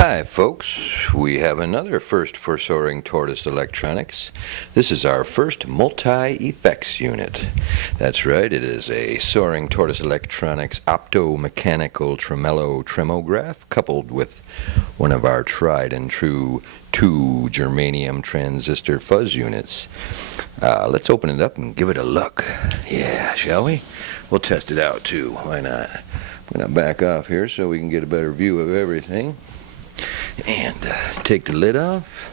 Hi folks, we have another first for Soaring Tortoise Electronics. This is our first multi-effects unit. That's right, it is a Soaring Tortoise Electronics opto-mechanical Trem-o-Graph coupled with one of our tried and true 2 germanium transistor fuzz units. Let's open it up and give it a look. Yeah, shall we? We'll test it out too, why not? I'm going to back off here so we can get a better view of everything. And take the lid off.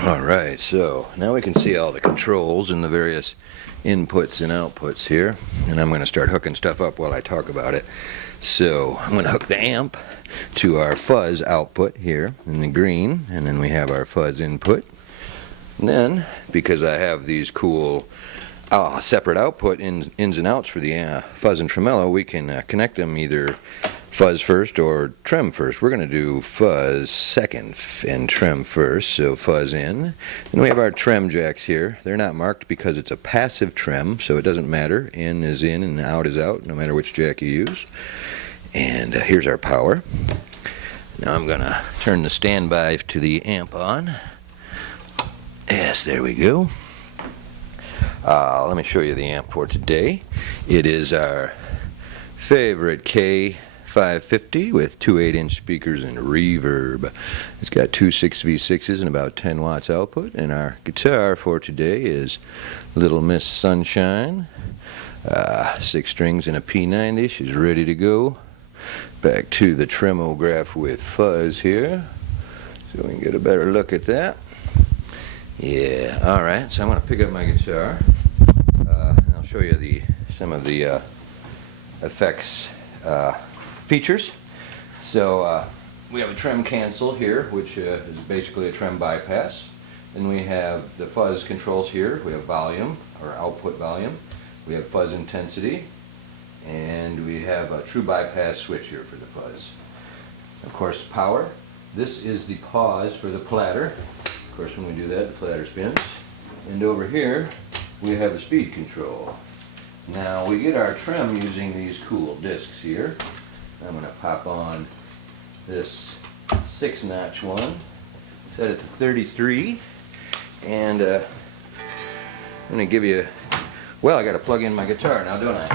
Alright, so now we can see all the controls and the various inputs and outputs here. And I'm going to start hooking stuff up while I talk about it. So I'm going to hook the amp to our fuzz output here in the green. And then we have our fuzz input. And then, because I have these cool separate output ins and outs for the fuzz and tremolo, we can connect them either fuzz first or trem first. We're going to do fuzz second and trem first, so fuzz in. And we have our trem jacks here. They're not marked because it's a passive trem, so it doesn't matter. In is in and out is out, no matter which jack you use. And here's our power. Now I'm going to turn the standby to the amp on. Yes, there we go. Let me show you the amp for today. It is our favorite K550 with 2 8-inch speakers and reverb. It's got 2 6V6s and about 10 watts output. And our guitar for today is Little Miss Sunshine. 6 strings and a P90. She's ready to go. Back to the Trem-o-Graph with fuzz here, so we can get a better look at that. Yeah, alright, so I'm going to pick up my guitar. And I'll show you some of the effects features. So we have a trem cancel here, which is basically a trem bypass. Then we have the fuzz controls here. We have volume, or output volume. We have fuzz intensity. And we have a true bypass switch here for the fuzz. Of course, power. This is the pause for the platter. Of course, when we do that, the platter spins. And over here, we have the speed control. Now, we get our trem using these cool discs here. I'm going to pop on this 6-notch one, set it to 33, and I'm going to give you, well, I got to plug in my guitar now, don't I?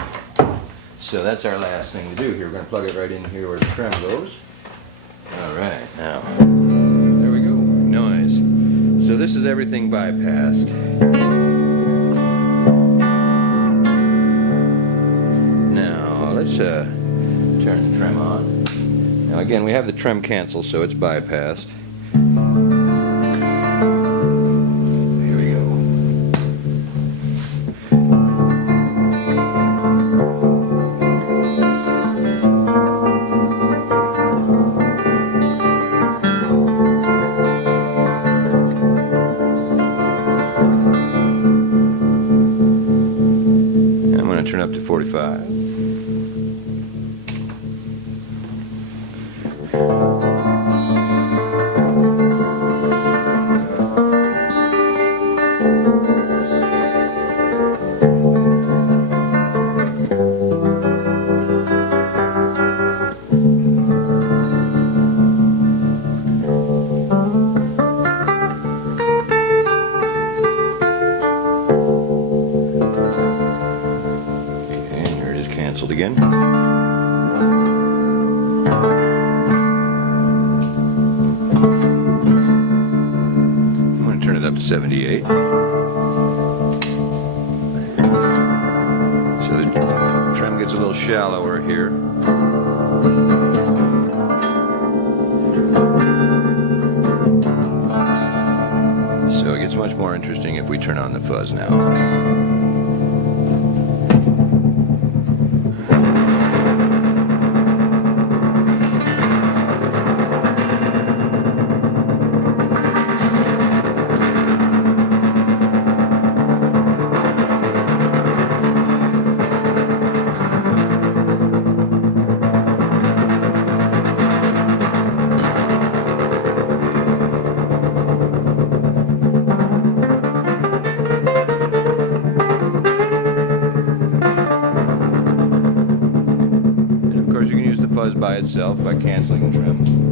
So that's our last thing to do here. We're going to plug it right in here where the trem goes. Alright, now, there we go, noise. So this is everything bypassed. Now, let's turn the trem on. Now again, we have the trem cancel, so it's bypassed. Here we go. I'm going to turn up to 45. Canceled again. I'm going to turn it up to 78. So the trem gets a little shallower here. So it gets much more interesting if we turn on the fuzz now. can use the fuzz by itself by canceling the trim.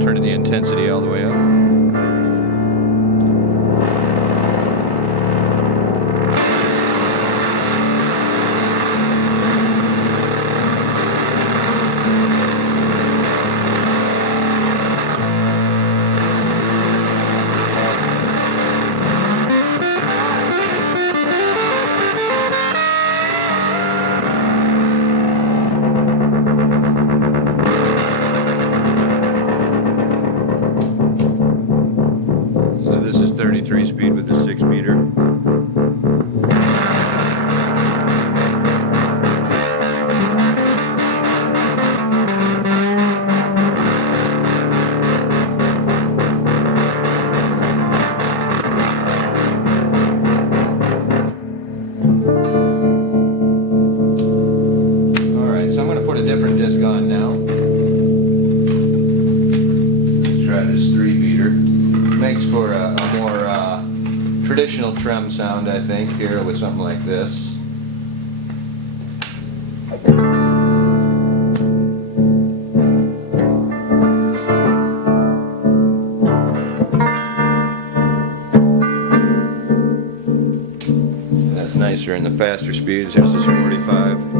Turn the intensity all the way up. This is 33 speed with the 6-beater. Alright, so I'm going to put a different disc on now. Let's try this 3-beater. Makes for a more traditional trem sound, I think, here with something like this. That's nicer in the faster speeds. Here's this 45.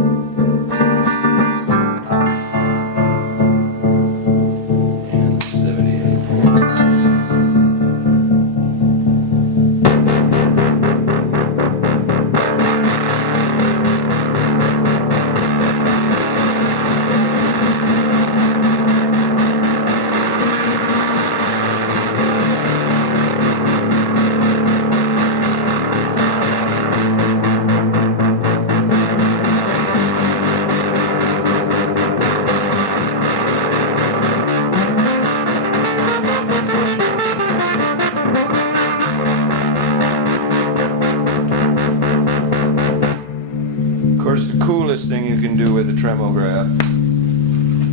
Of course, the coolest thing you can do with the Trem-o-Graph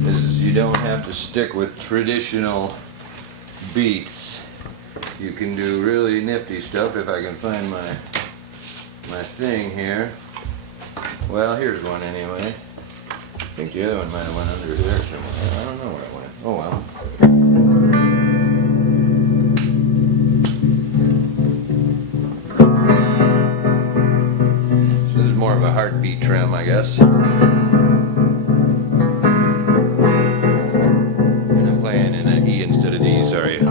is you don't have to stick with traditional beats. You can do really nifty stuff. If I can find my thing here. Well, here's one anyway. I think the other one might have went under there somewhere. I don't know where it went. Oh well. More of a heartbeat trim, I guess. And I'm playing in an E instead of D, sorry. I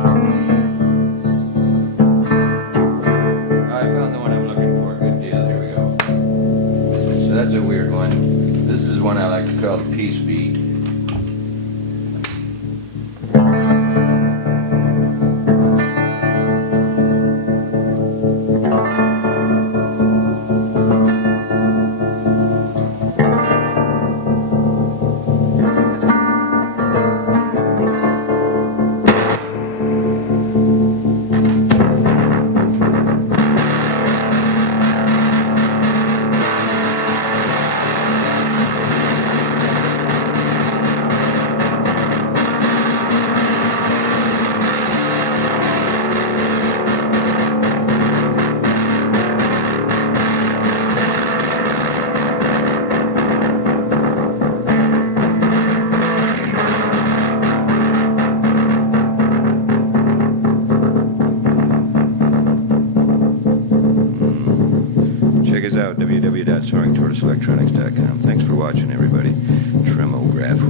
found the one I'm looking for. Good deal, here we go. So that's a weird one. This is one I like to call the peace beat. Check us out, www.SoaringTortoiseElectronics.com. Thanks for watching, everybody. Trem-o-Graph